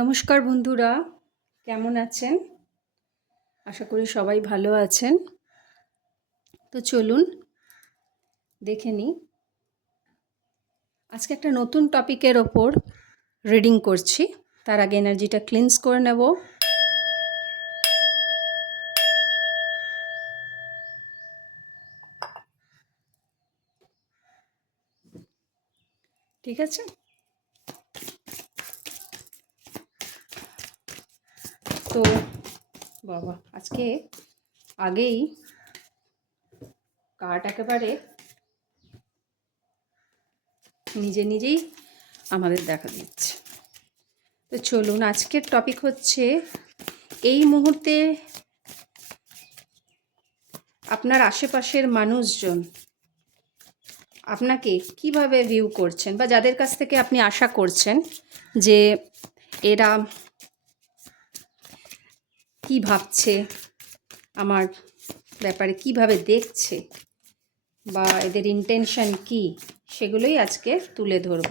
নমস্কার বন্ধুরা, কেমন আছেন? আশা করি সবাই ভালো আছেন। তো চলুন দেখে নিই। আজকে একটা নতুন টপিকের ওপর রিডিং করছি। তার আগে এনার্জিটা ক্লিনস করে নেব। ঠিক আছে? তো বাবা, আজকে আগেই কার্ড একেবারে নিজেই আমাদের দেখা দিচ্ছে। তো চলুন, আজকের টপিক হচ্ছে এই মুহূর্তে আপনার আশেপাশের মানুষজন আপনাকে কিভাবে ভিউ করছেন, বা যাদের কাছ থেকে আপনি আশা করছেন যে এরা কি ভাবছে, আমার ব্যাপারে কিভাবে দেখছে, বা এদের ইন্টেনশন কি, সেগুলোই আজকে তুলে ধরব।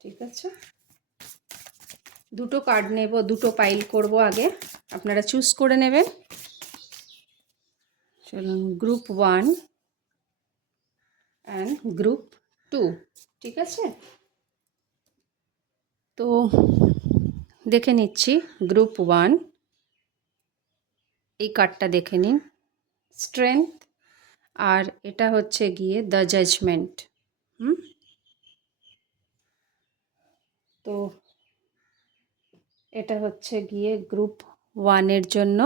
ঠিক আছে, দুটো কার্ড নেব, দুটো পাইল করব। আগে আপনারা চুজ করে নেবেন। চলুন, গ্রুপ 1 অ্যান্ড গ্রুপ 2। ঠিক আছে, তো দেখে নিচ্ছি। গ্রুপ 1, এই কার্ডটা দেখে নিন, স্ট্রেংথ। আর এটা হচ্ছে গিয়ে দ্য জাজমেন্ট। তো এটা হচ্ছে গিয়ে গ্রুপ 1-এর জন্য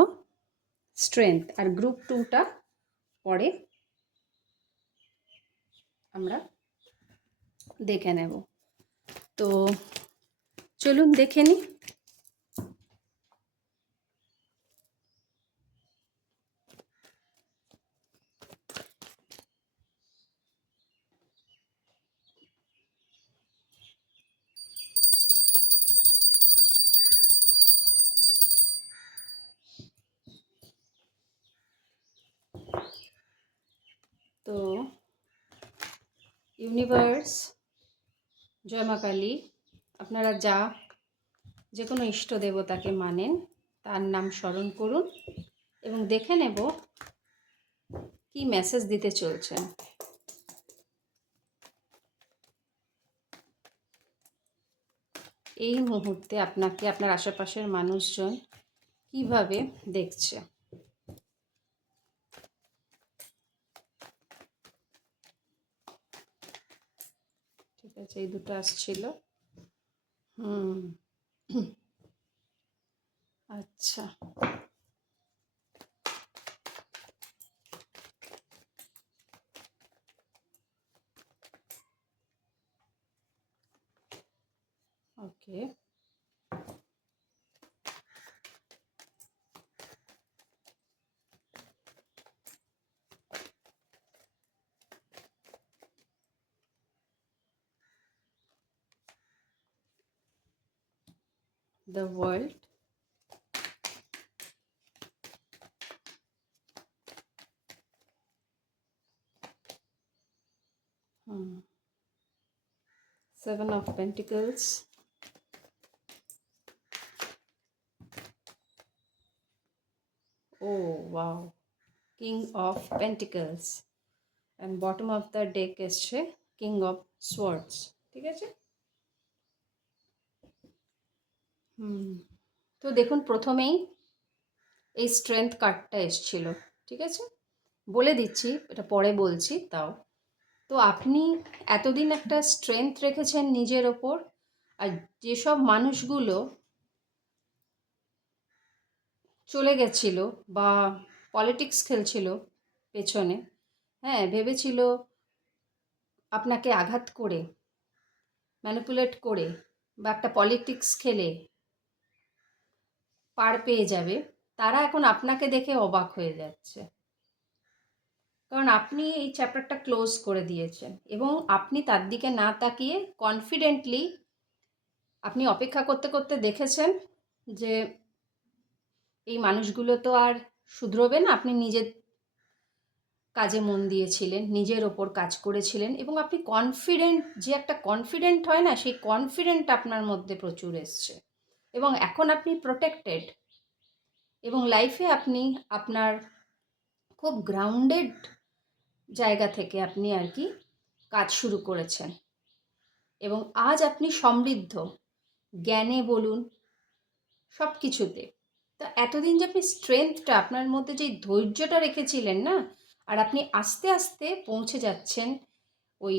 স্ট্রেংথ, আর গ্রুপ 2টা পরে আমরা দেখে নেব। তো চলুন দেখে নিই। তো ইউনিভার্স, জয় মা কালী, আপনারা যে কোনো ইষ্ট দেবতাকে মানেন, তার নাম স্মরণ করুন এবং দেখে নেব কি মেসেজ দিতে চলছেন। এই মুহূর্তে আপনাকে আপনার আশেপাশের মানুষজন কিভাবে দেখছে। ঠিক আছে, এই দুটো আসছিল। আচ্ছা, ওকে। The world, Seven of Pentacles, oh wow, King of Pentacles, and bottom of the deck এসছে King of Swords। ঠিক আছে, তো দেখুন, প্রথমেই এই স্ট্রেংথ কার্ডটা এসছিল। ঠিক আছে, বলে দিচ্ছি, এটা পরে বলছি তাও। তো আপনি এতদিন একটা স্ট্রেংথ রেখেছেন নিজের ওপর, আর যেসব মানুষগুলো চলে গেছিল বা পলিটিক্স খেলছিল পেছনে, হ্যাঁ, ভেবেছিল আপনাকে আঘাত করে, ম্যানিপুলেট করে, বা একটা পলিটিক্স খেলে পার পেয়ে যাবে, তারা এখন আপনাকে দেখে অবাক হয়ে যাচ্ছে। কারণ আপনি এই চ্যাপ্টারটা ক্লোজ করে দিয়েছেন এবং আপনি তার দিকে না তাকিয়ে কনফিডেন্টলি আপনি অপেক্ষা করতে করতে দেখেছেন যে এই মানুষগুলো তো আর শুধরোবে না, আপনি নিজের কাজে মন দিয়েছিলেন, নিজের ওপর কাজ করেছিলেন এবং আপনি কনফিডেন্ট, যে একটা কনফিডেন্ট হয় না, সেই কনফিডেন্ট আপনার মধ্যে প্রচুর এসছে এবং এখন আপনি প্রোটেক্টেড এবং লাইফে আপনি আপনার খুব গ্রাউন্ডেড জায়গা থেকে আপনি আর কি কাজ শুরু করেছেন এবং আজ আপনি সমৃদ্ধ, জ্ঞানে বলুন, সব কিছুতে। তো এতদিন যে আপনি স্ট্রেংথটা, আপনার মধ্যে যে ধৈর্যটা রেখেছিলেন না, আর আপনি আস্তে আস্তে পৌঁছে যাচ্ছেন ওই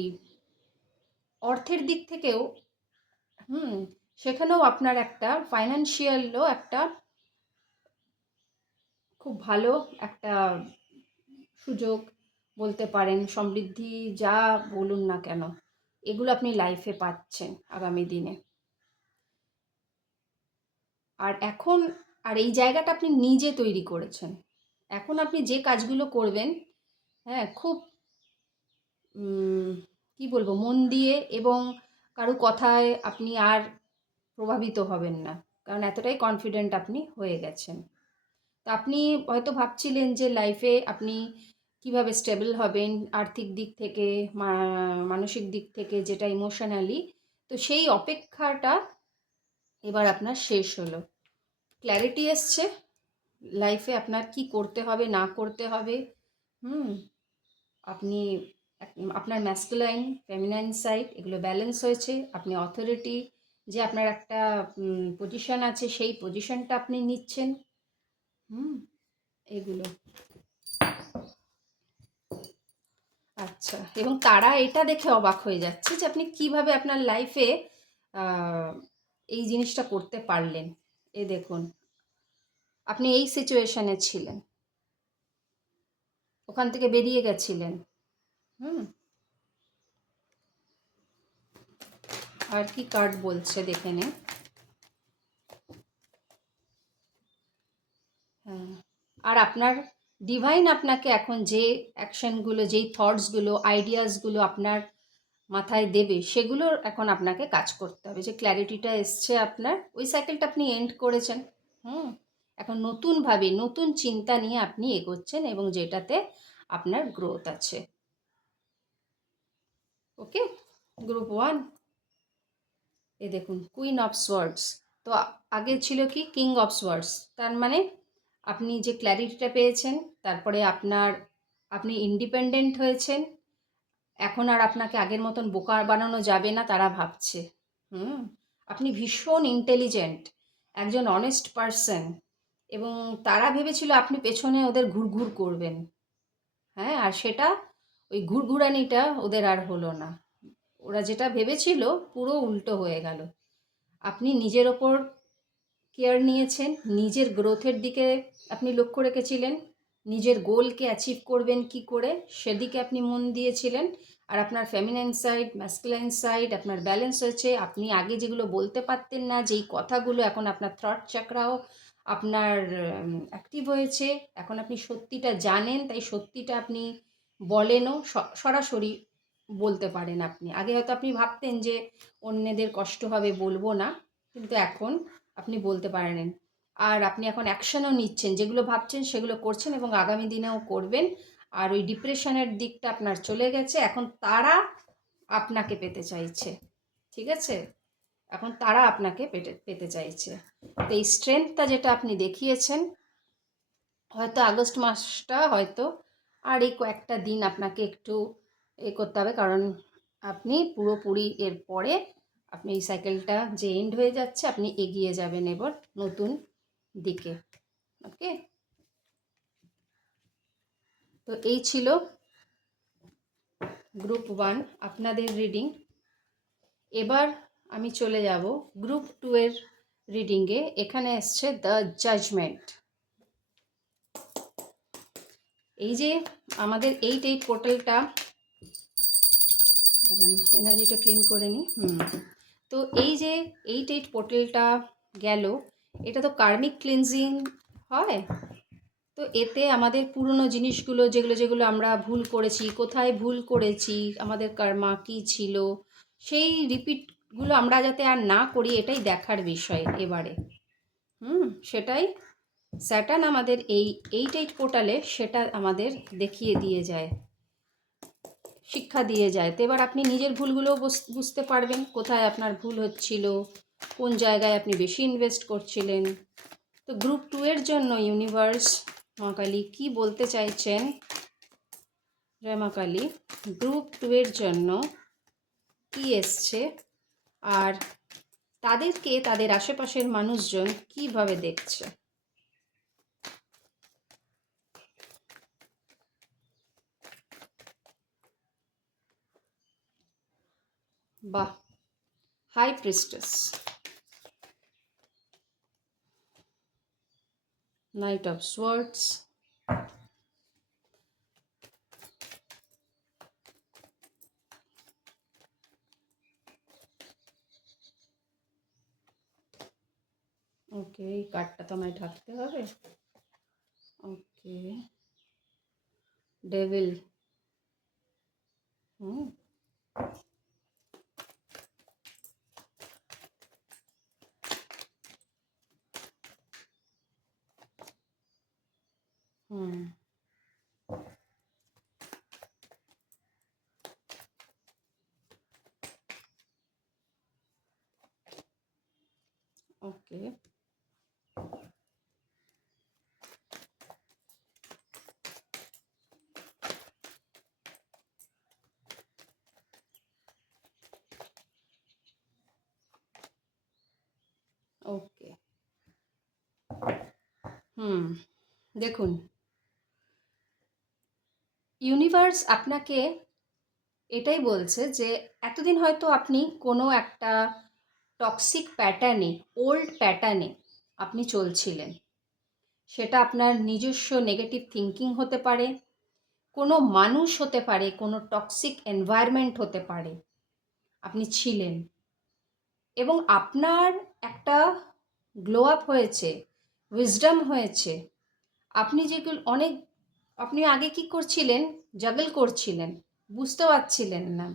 অর্থের দিক থেকেও, সেখানেও আপনার একটা ফাইন্যান্সিয়ালও একটা খুব ভালো একটা সুযোগ বলতে পারেন, সমৃদ্ধি যা বলুন না কেন, এগুলো আপনি লাইফে পাচ্ছেন আগামী দিনে। আর এখন আর এই জায়গাটা আপনি নিজে তৈরি করেছেন। এখন আপনি যে কাজগুলো করবেন, হ্যাঁ, খুব কি বলবো, মন দিয়ে, এবং কারো কথায় আপনি আর প্রভাবিত হবেন না, কারণ এতটাই কনফিডেন্ট আপনি হয়ে গেছেন। তো আপনি হয়তো ভাবছিলেন যে লাইফে আপনি কিভাবে স্টেবল হবেন আর্থিক দিক থেকে, মানসিক দিক থেকে, যেটা ইমোশনালি, তো সেই অপেক্ষাটা এবার আপনার শেষ হলো। ক্ল্যারিটি এসছে লাইফে আপনার কি করতে হবে না করতে হবে। আপনি আপনার ম্যাসকুলাইন, ফেমিনাইন সাইড এগুলো ব্যালেন্স হয়েছে। আপনি অথরিটি, যে আপনার একটা পজিশন আছে, সেই পজিশনটা আপনি নিচ্ছেন। এগুলো আচ্ছা, এবং তারা এটা দেখে অবাক হয়ে যাচ্ছে যে আপনি কিভাবে আপনার লাইফে এই জিনিসটা করতে পারলেন। এ দেখুন, আপনি এই সিচুয়েশনে ছিলেন, ওখান থেকে বেরিয়ে গেছিলেন। আর কি কার্ড বলছে দেখে নে। হ্যাঁ, আর আপনার ডিভাইন আপনাকে এখন যে অ্যাকশনগুলো, যেই থটসগুলো, আইডিয়াসগুলো আপনার মাথায় দেবে, সেগুলোর এখন আপনাকে কাজ করতে হবে। যে ক্ল্যারিটিটা এসছে আপনার, ওই সাইকেলটা আপনি এন্ড করেছেন। এখন নতুনভাবে নতুন চিন্তা নিয়ে আপনি এগোচ্ছেন এবং যেটাতে আপনার গ্রোথ আছে। ওকে, গ্রুপ 1, এ দেখুন কুইন অফ সোয়ার্ডস। তো আগে ছিল কি কিং অফ সোয়ার্ডস, তার মানে আপনি যে ক্ল্যারিটিটা পেয়েছেন, তারপরে আপনি ইন্ডিপেন্ডেন্ট হয়েছেন। এখন আর আপনাকে আগের মতন বোকা বানানো যাবে না, তারা ভাবছে। আপনি ভীষণ ইন্টেলিজেন্ট, একজন অনেস্ট পারসন, এবং তারা ভেবেছিল আপনি পেছনে ওদের ঘুরঘুর করবেন। হ্যাঁ, আর সেটা ওই ঘুরঘুরানিটা ওদের আর হলো না। ওরা যেটা ভেবেছিল পুরো উল্টো হয়ে গেল। আপনি নিজের ওপর কেয়ার নিয়েছেন, নিজের গ্রোথের দিকে আপনি লক্ষ্য রেখেছিলেন, নিজের গোলকে অ্যাচিভ করবেন কি করে সেদিকে আপনি মন দিয়েছিলেন। আর আপনার ফেমিনাইন সাইড, ম্যাসকুলাইন সাইড আপনার ব্যালেন্স হয়েছে। আপনি আগে যেগুলো বলতে পারতেন না, যেই কথাগুলো, এখন আপনার থ্রট চাকরাও আপনার অ্যাক্টিভ হয়েছে। এখন আপনি সত্যিটা জানেন, তাই সত্যিটা আপনি বলেনও, সরাসরি বলতে পারেন। আগে হয়তো আপনি ভাবতেন যে অন্যদের কষ্ট হবে, বলবো না, কিন্তু এখন আপনি বলতে পারেন। আর আপনি এখন অ্যাকশনও নিচ্ছেন, যেগুলো ভাবছেন সেগুলো করছেন এবং আগামী দিনেও করবেন। আর ওই ডিপ্রেশনের দিকটা আপনার চলে গেছে, এখন তারা আপনাকে পেতে চাইছে। ঠিক আছে, এখন তারা আপনাকে পেতে চাইছে। তো এই স্ট্রেংথটা যেটা আপনি দেখিয়েছেন, হয়তো আগস্ট মাসটা হয়তো আর এই কয়েকটা দিন আপনাকে একটু করতে হবে, কারণ আপনি পুরোপুরি এর পরে আপনি এই সাইকেলটা যে এন্ড হয়ে যাচ্ছে, আপনি এগিয়ে যাবেন এবার নতুন দিকে। ওকে, তো এই ছিল গ্রুপ 1 আপনাদের রিডিং। এবার আমি চলে যাব গ্রুপ 2 এর রিডিংয়ে। এখানে এসছে দ্য জাজমেন্ট। এই যে আমাদের 8 পোর্টালটা, এনার্জিটা ক্লিন করে নিই। তো এই যে 8 পোর্টালটা গেল, এটা তো কার্মিক ক্লিনজিং হয়। তো এতে আমাদের পুরনো জিনিসগুলো, যেগুলো যেগুলো আমরা ভুল করেছি, কোথায় ভুল করেছি, আমাদের কর্মা কী ছিল, সেই রিপিটগুলো আমরা যাতে আর না করি, এটাই দেখার বিষয় এবারে। সেটাই স্যাটার্ন আমাদের এই 8-8 পোর্টালে সেটা আমাদের দেখিয়ে দিয়ে যায়, শিক্ষা দিয়ে যায়। তো এবার আপনি নিজের ভুলগুলোও বুঝতে পারবেন, কোথায় আপনার ভুল হচ্ছিল, কোন জায়গায় আপনি বেশি ইনভেস্ট করছিলেন। তো গ্রুপ 2 এর জন্য ইউনিভার্স মা কালী কী বলতে চাইছেন? জয় মা কালী, গ্রুপ 2 এর জন্য কি এসছে, আর তাদেরকে তাদের আশেপাশের মানুষজন কিভাবে দেখছে? বাহ, high priestess, knight of swords, okay এই কার্ডটা তো আমায় ঢাকতে হবে। ওকে, ডেভিল, হুম হুম ওকে, ওকে, হুম দেখুন, ইউনিভার্স আপনাকে এটাই বলছে যে এতদিন হয়তো আপনি কোনো একটা টক্সিক প্যাটার্নে, ওল্ড প্যাটার্নে আপনি চলছিলেন। সেটা আপনার নিজস্ব নেগেটিভ থিঙ্কিং হতে পারে, কোনো মানুষ হতে পারে, কোনো টক্সিক এনভায়রনমেন্ট হতে পারে, আপনি ছিলেন। এবং আপনার একটা গ্লো আপ হয়েছে, উইজডম হয়েছে। আপনি যেগুলো অনেক, আপনি আগে কি করছিলেন, জাগল করছিলেন, বুঝতে পারছিলেন না,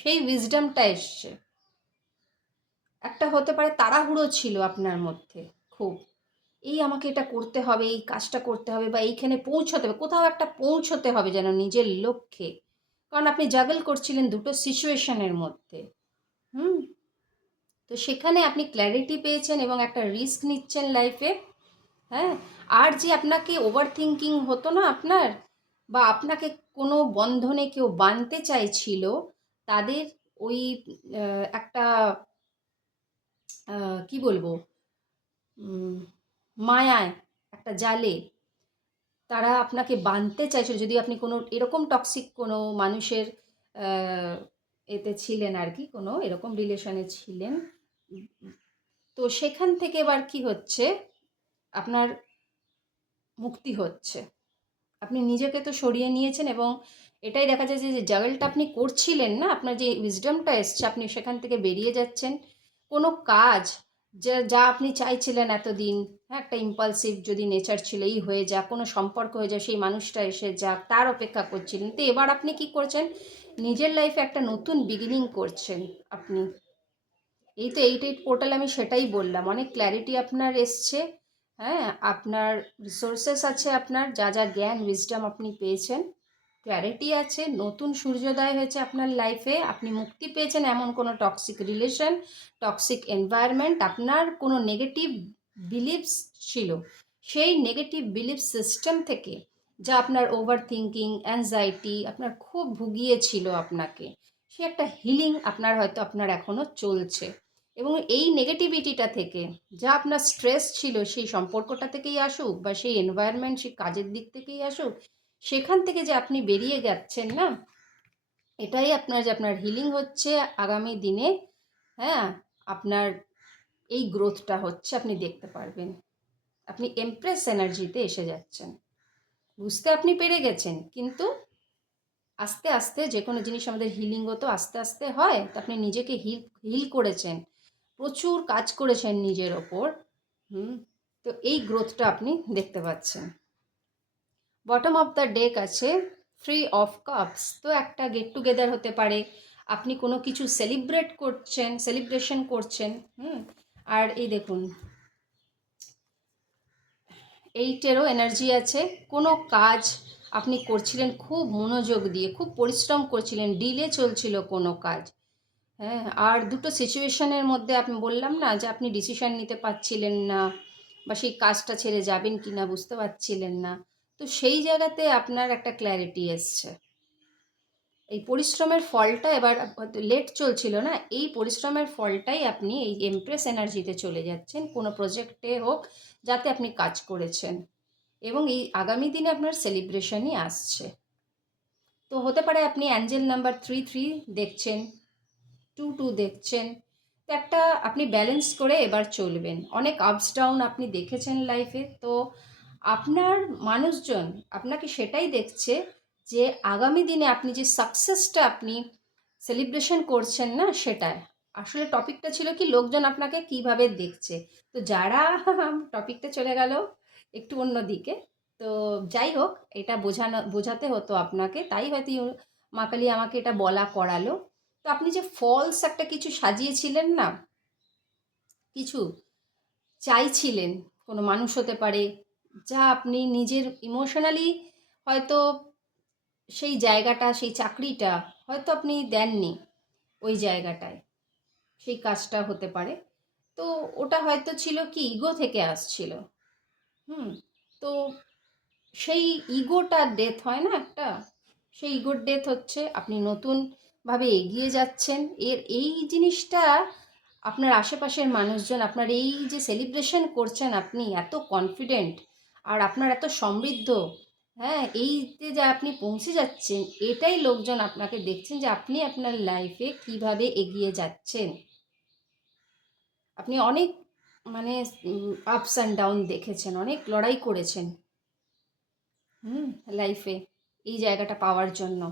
সেই উইজডমটা এসছে। একটা হতে পারে তাড়াহুড়ো ছিল আপনার মধ্যে খুব, এই আমাকে এটা করতে হবে, এই কাজটা করতে হবে, বা এইখানে পৌঁছতে হবে, কোথাও একটা পৌঁছতে হবে যেন নিজের লক্ষ্যে। কারণ আপনি জাগল করছিলেন দুটো সিচুয়েশনের মধ্যে। হুম তো সেখানে আপনি ক্ল্যারিটি পেয়েছেন এবং একটা রিস্ক নিচ্ছেন লাইফে। হ্যাঁ, আর যে আপনাকে ওভার থিঙ্কিং হতো না আপনার, বা আপনাকে কোনো বন্ধনে কেউ বাঁধতে চাইছিল, তাদের ওই একটা কি বলবো, উম, মায়ায়, একটা জালে তারা আপনাকে বাঁধতে চাইছিল। যদি আপনি কোনো এরকম টক্সিক কোনো মানুষের আহ, এতে ছিলেন আর কি, কোনো এরকম রিলেশনে ছিলেন, তো সেখান থেকে এবার কি হচ্ছে, আপনার মুক্তি হচ্ছে। আপনি নিজেকে তো সরিয়ে নিয়েছেন, এবং এটাই দেখা যায় যে জাগলটা আপনি করছিলেন না, আপনার যে উইজডমটা এসছে, আপনি সেখান থেকে বেরিয়ে যাচ্ছেন। কোনো কাজ যা যা আপনি চাইছিলেন এতদিন, হ্যাঁ, একটা ইম্পালসিভ যদি নেচার ছিল, এই হয়ে যাক, কোনো সম্পর্ক হয়ে যাক, সেই মানুষটা এসে যাক, তার অপেক্ষা করছিলেন। তো এবার আপনি কি করছেন, নিজের লাইফে একটা নতুন বিগিনিং করছেন আপনি। এই তো 8-8 পোর্টাল, আমি সেটাই বললাম, অনেক ক্ল্যারিটি আপনার এসছে। হ্যাঁ, আপনার রিসোর্সেস আছে, আপনার যা যা জ্ঞান উইজডম আপনি পেয়েছেন, ক্ল্যারিটি আছে, নতুন সূর্যোদয় হয়েছে আপনার লাইফে, আপনি মুক্তি পেয়েছেন এমন কোনো টক্সিক রিলেশন, টক্সিক এনভায়রনমেন্ট, আপনার কোনো নেগেটিভ বিলিভস ছিল, সেই নেগেটিভ বিলিভ সিস্টেম থেকে, যা আপনার ওভার থিঙ্কিং, অ্যাংজাইটি আপনার খুব ভুগিয়েছিল আপনাকে, সে একটা হিলিং আপনার হয়তো আপনার এখনও চলছে। এবং এই নেগেটিভিটিটা থেকে, যা আপনার স্ট্রেস ছিল, সেই সম্পর্কটা থেকেই আসুক, বা সেই এনভায়রনমেন্ট, সেই কাজের দিক থেকেই আসুক, সেখান থেকে যে আপনি বেরিয়ে যাচ্ছেন না, এটাই আপনার, যে আপনার হিলিং হচ্ছে আগামী দিনে। হ্যাঁ, আপনার এই গ্রোথটা হচ্ছে, আপনি দেখতে পারবেন। আপনি এমপ্রেস এনার্জিতে এসে যাচ্ছেন, বুঝতে আপনি পেরে গেছেন, কিন্তু আস্তে আস্তে যে কোনো জিনিস আমাদের হিলিংও তো আস্তে আস্তে হয়। তো আপনি নিজেকে হিল হিল করেছেন, প্রচুর কাজ করেছেন নিজের ওপর। হুম তো এই গ্রোথটা আপনি দেখতে পাচ্ছেন। বটম অফ দ্য ডেক আছে ফ্রি অফ কাপস, তো একটা গেট টুগেদার হতে পারে, আপনি কোনো কিছু সেলিব্রেট করছেন, সেলিব্রেশন করছেন। আর এই দেখুন, এইটেরও এনার্জি আছে। কোনো কাজ আপনি করছিলেন খুব মনোযোগ দিয়ে, খুব পরিশ্রম করছিলেন, ডিলে চলছিল কোনো কাজ। হ্যাঁ, আর দুটো সিচুয়েশনের মধ্যে আমি বললাম না যে আপনি ডিসিশন নিতে পারছিলেন না, বা সেই কাজটা ছেড়ে যাবেন কি না বুঝতে পারছিলেন না। তো সেই জায়গাতে আপনার একটা ক্ল্যারিটি এসছে। এই পরিশ্রমের ফলটা এবার লেট চলছিল না, এই পরিশ্রমের ফলটাই আপনি এই এমপ্রেস এনার্জিতে চলে যাচ্ছেন কোনো প্রজেক্টে হোক যাতে আপনি কাজ করেছেন, এবং এই আগামী দিনে আপনার সেলিব্রেশনই আসছে। তো হতে পারে আপনি অ্যাঞ্জেল নাম্বার 3 দেখছেন, 2 দেখছেন। তো একটা আপনি ব্যালেন্স করে এবার চলবেন। অনেক আপস ডাউন আপনি দেখেছেন লাইফে, তো আপনার মানুষজন আপনাকে সেটাই দেখছে যে আগামী দিনে আপনি যে সাকসেসটা আপনি সেলিব্রেশন করছেন না সেটাই। আসলে টপিকটা ছিল কি লোকজন আপনাকে কিভাবে দেখছে। তো যারা টপিকটা চলে গেল একটু অন্য দিকে। তো যাই হোক, এটা বোঝাতে হতো আপনাকে, তাই হয়তো মা কালী আমাকে এটা বলা করালো। তো আপনি যে ফলস একটা কিছু সাজিয়েছিলেন না, কিছু চাইছিলেন, কোনো মানুষ হতে পারে, যা আপনি নিজের ইমোশনালি হয়তো সেই জায়গাটা, সেই চাকরিটা হয়তো আপনি দেননি ওই জায়গাটায়, সেই কাজটা হতে পারে। তো ওটা হয়তো ছিল কি ইগো থেকে আসছিল। হুম। তো সেই ইগোটার ডেথ হয় না একটা, সেই ইগোর ডেথ হচ্ছে, আপনি নতুনভাবে এগিয়ে যাচ্ছেন। এই জিনিসটা আপনার আশেপাশের মানুষজন আপনার এই যে সেলিব্রেশন করছেন, আপনি এত কনফিডেন্ট আর আপনার এত সমৃদ্ধ, হ্যাঁ, এইতে যে আপনি পৌঁছে যাচ্ছেন, এটাই লোকজন আপনাকে দেখছেন যে আপনি আপনার লাইফে কিভাবে এগিয়ে যাচ্ছেন। আপনি অনেক মানে আপস অ্যান্ড ডাউন দেখেছেন, অনেক লড়াই করেছেন লাইফে এই জায়গাটা পাওয়ার জন্য,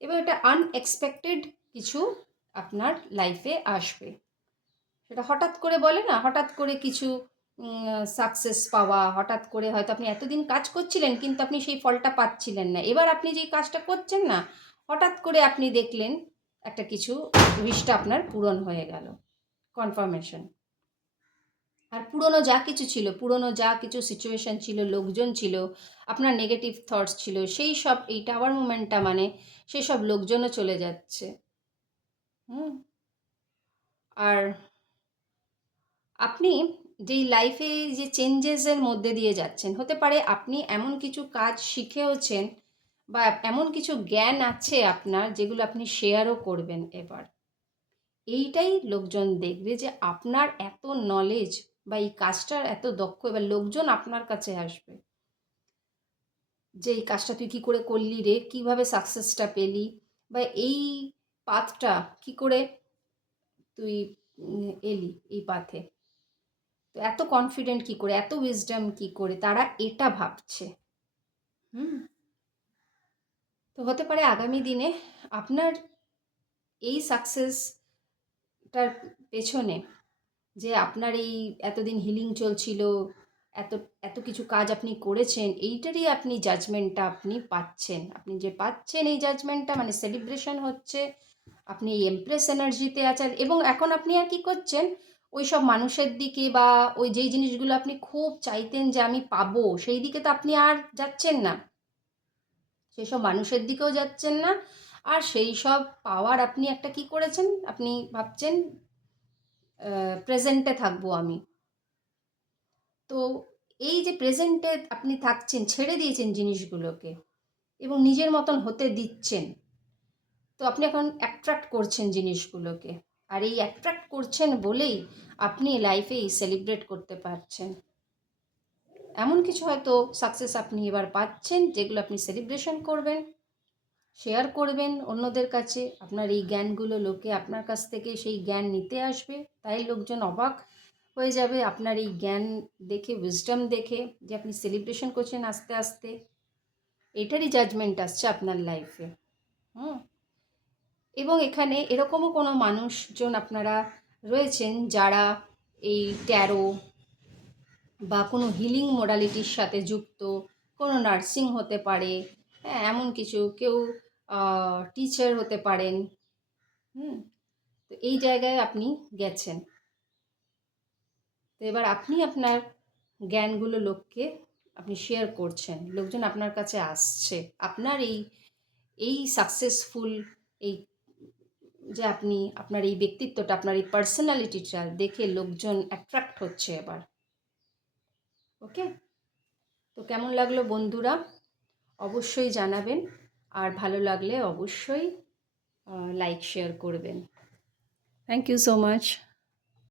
এবং এটা আনএক্সপেক্টেড কিছু আপনার লাইফে আসবে। সেটা হঠাৎ করে বলে না, হঠাৎ করে কিছু সাকসেস পাওয়া, হঠাৎ করে হয়তো আপনি এতদিন কাজ করছিলেন কিন্তু আপনি সেই ফলটা পাচ্ছিলেন না, এবার আপনি যেই কাজটা করছেন না, হঠাৎ করে আপনি দেখলেন একটা কিছু উইশটা আপনার পূরণ হয়ে গেল, কনফার্মেশন। আর পুরনো যা কিছু ছিল, পুরনো যা কিছু সিচুয়েশন ছিল, লোকজন ছিল, আপনার নেগেটিভ থটস ছিল, সেই সব এই টাওয়ার মুভমেন্টটা মানে সেই সব লোকজনও চলে যাচ্ছে। হুম। আর আপনি যেই লাইফে যে চেঞ্জেসের মধ্যে দিয়ে যাচ্ছেন, হতে পারে আপনি এমন কিছু কাজ শিখেওছেন বা এমন কিছু জ্ঞান আছে আপনার যেগুলো আপনি শেয়ারও করবেন এবার। এইটাই লোকজন দেখবে যে আপনার এত নলেজ বা এই কাজটার এত দক্ষ, এবার লোকজন আপনার কাছে আসবে যে এই কাজটা তুই কী করে করলি রে, কীভাবে সাকসেসটা পেলি, বা এই পাথটা কী করে তুই এলি এই পাথে, তো এত কনফিডেন্ট কী করে, এত উইজডম কী করে, তারা এটা ভাবছে। হুম। তো হতে পারে আগামী দিনে আপনার এই সাকসেসটার পেছনে যে আপনার এই এতদিন হিলিং চলছিল, এত এত কিছু কাজ আপনি করেছেন, এইটারই আপনি জাজমেন্টটা আপনি পাচ্ছেন। আপনি যে পাচ্ছেন এই জাজমেন্টটা মানে সেলিব্রেশন হচ্ছে, আপনি এই এমপ্রেস এনার্জিতে আছেন, এবং এখন আপনি আর কি করছেন, ওই সব মানুষের দিকে বা ওই যেই জিনিসগুলো আপনি খুব চাইতেন যে আমি পাবো সেই দিকে তো আপনি আর যাচ্ছেন না, সেই সব মানুষের দিকেও যাচ্ছেন না। আর সেই সব পাওয়ার আপনি একটা কি করেছেন, আপনি ভাবছেন প্রেজেন্টে থাকবো আমি। তো এই যে প্রেজেন্টে আপনি থাকছেন, ছেড়ে দিয়েছেন জিনিসগুলোকে এবং নিজের মতন হতে দিচ্ছেন, তো আপনি এখন অ্যাট্রাক্ট করছেন জিনিসগুলোকে। আর এই অ্যাট্রাক্ট করছেন বলেই আপনি লাইফে সেলিব্রেট করতে পারছেন। এমন কিছু হয়তো সাকসেস আপনি এবার পাচ্ছেন যেগুলো আপনি সেলিব্রেশন করবেন, শেয়ার করবেন অন্যদের কাছে। আপনার এই জ্ঞানগুলো লোকে আপনার কাছ থেকে সেই জ্ঞান নিতে আসবে, তাই লোকজন অবাক হয়ে যাবে আপনার এই জ্ঞান দেখে, উইজডম দেখে, যে আপনি সেলিব্রেশন করছেন আস্তে আস্তে। এটারই জাজমেন্ট আসছে আপনার লাইফে। হুম। এবং এখানে এরকমও কোনো মানুষজন আপনারা রয়েছেন যারা এই ট্যারো বা কোনো হিলিং মোডালিটির সাথে যুক্ত, কোনো নার্সিং হতে পারে, হ্যাঁ, এমন কিছু, কেউ টিচার হতে পারেন। হুম। তো এই জায়গায় আপনি গেছেন। তো এবার আপনি আপনার জ্ঞানগুলো লোককে আপনি শেয়ার করছেন, লোকজন আপনার কাছে আসছে, আপনার এই সাকসেসফুল এই যে আপনি আপনার এই ব্যক্তিত্বটা, আপনার এই পার্সোনালিটিটা দেখে লোকজন অ্যাট্রাক্ট হচ্ছে এবার। ওকে, তো কেমন লাগলো বন্ধুরা অবশ্যই জানাবেন, আর ভালো লাগলে অবশ্যই লাইক শেয়ার করবেন। Thank you so much.